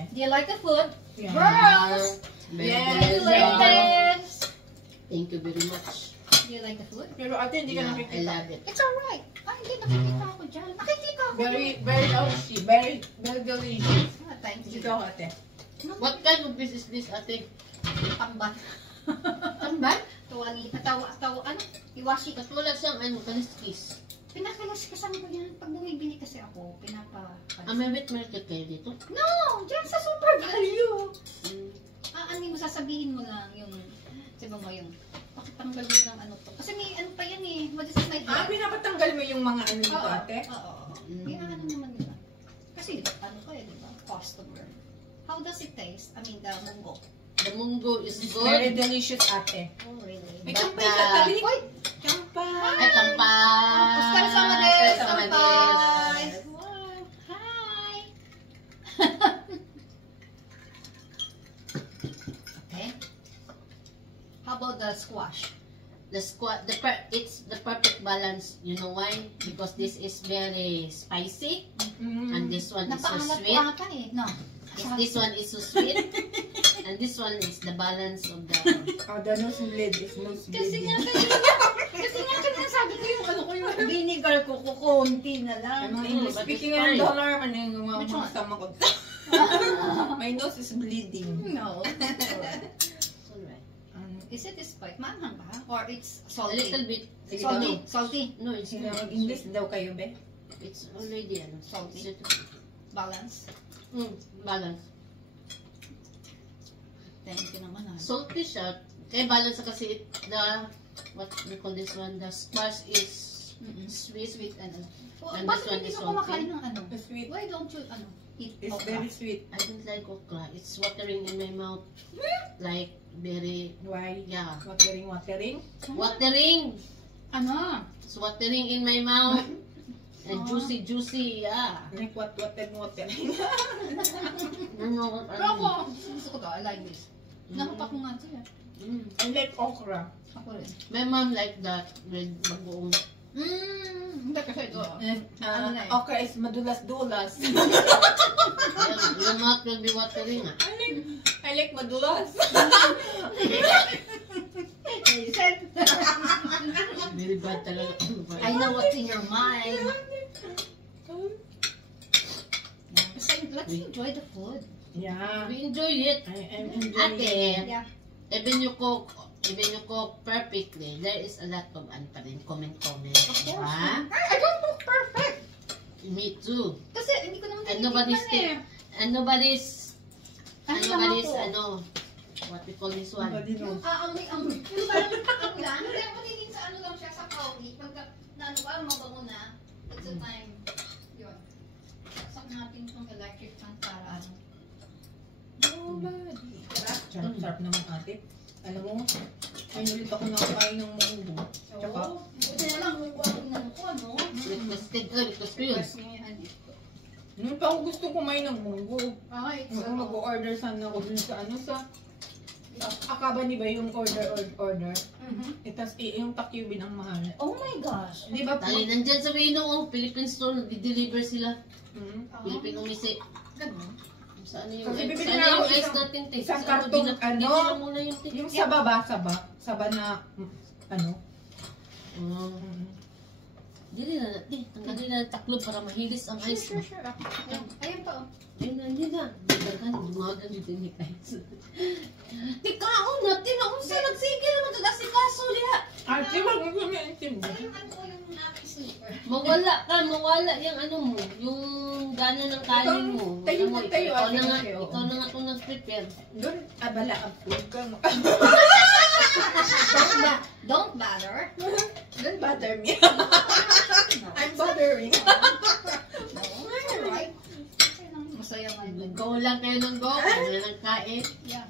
ate. Do you like the food? Yeah. Girls! Yes. Ladies! Thank you very much. Do you like the food? Pero ate, hindi ka Yeah, I nakikita. love it. It's alright. Ay, hindi. Nakikita ako dyan. Nakikita ako. Very healthy. Very delicious. Ah, thank you. Ikaw ate. What kind of fish is this, ate? Tamban. Tamban? Ano? Iwashi. At wala siyang ano, kaliskis. Pinakalaskasan ko yan. Pag bumibili kasi ako, May wet market kayo dito? No! Diyan sa Super Value. Mm. Ano mo, sasabihin mo lang yung, sabi mo yung, pakitanggal mo ng ano to. Kasi may ano pa yan eh. What is it, my hair? Pinapatanggal mo yung mga ano dito ate? Oo. Yung ano naman nila. Kasi, ano ko eh, di ba? Customer. How does it taste? I mean, the munggo. The munggo is Very good. delicious ate. Oh, really? May But, kampay sa tabi. Uy! Kampay! Ay, kampay! Oscar sama des! Sama Kampay! des. Wow! Hi! Okay. How about the squash? It's the perfect balance. You know why? Because this is very spicy, and this one is so Napaangat sweet. ko ata eh. No. This one is so sweet, and this one is the balance of the. Oh, the nosebleed is Kasi nosebleed. kasi nga kanina sabi ko yung ano ko yung vinegar ko kukunti na lang. Ano, Mm, English but speaking it's ng fine. dollar man yung Which mga one? kasama ko. My nose is bleeding. No. Alright. Is it spicy? Maanghang ba? Or it's A salty? little bit. Sige, Salty. ano? Salty. No, it's Sino not. English daw kayo, be? It's already ano. Salty. Balance. Balance. Thank you naman. Salty siya. Balance kasi what we call this one, the squash is sweet. Sweet and ano. And Bakit this one hindi is ka kumakain salty. ng ano? It's sweet. Why don't you eat It's okra? very sweet. I don't like okra. It's watering in my mouth. Like very, Why? yeah. Watering. Watering. Ano? It's watering in my mouth. And juicy, yeah. Like watering. No, Pero ako, gusto ko to. I like this. Nakapak mo nga ito yan. I like okra. Ako rin. My mom like that with bagoong. Hindi kasi ito. And, Ano na eh? okra is madulas-dulas. Your mouth will be watering. I like madulas. Very bad talaga. I know what's in your mind. Let's enjoy the food. Yeah. We enjoy it. I'm enjoying it. Ate, Yeah. even you cook perfectly, there is a lot of comment. Of course. Diba? I don't look perfect. Me too. Kasi hindi ko naman And nobody's tinitignan and nobody's Ano what we call this one. Nobody knows. Amoy. Yung parang ang lang. Hindi ako titignan sa ano lang siya sa kauli. Pagka na ano ba, mabango na. It's the time. Yun. Sak natin itong electric fan para ano. Nobody. Sarap naman ate. Alam mo, ngayon ulit ako nakakain ng munggo. Tsaka, Buti na lang, may buwang na ko, ano? Requested ko yun. noon pa ako gusto kumain ng munggo. Okay, Oo, mag-order sana ako dun sa ano sa Akaba ni ba yung order? Tapos yung takubin ang mahal. Oh my gosh. Di ba? Dali, nandyan sa Wino, Philippine store, nag-deliver sila. Philippine umise. Ganun. Saan yung Kasi bibili saan na yung ako ice natin, te? isang Saan karton, mo ano? dito lang muna yung te. Yung saba na, ano? Dili na natin. Tanggalin na taklob para mahilis ang ice mo. Sure. Ayan pa, oh. Ayun na, hindi na. Dagan, dumagan dito ni ice. Di kaon natin, naunsa nagsigil naman kagasikaso niya. Ate, wag mo na-intindi. Ayun, ano ko yung aking sleeper. Mawala yung ano mo, yung gano'n ng kanin mo. Tayo Alam mo, na tayo, ikaw ate, na nga, kasi, oo. ikaw na nga itong nag-prepare. Doon, abala ang food ka. Don't bother. Don't bother me. No. I'm bothering. No, alright. Masaya man. Go lang kayo ng go, kaya lang kain. Yeah.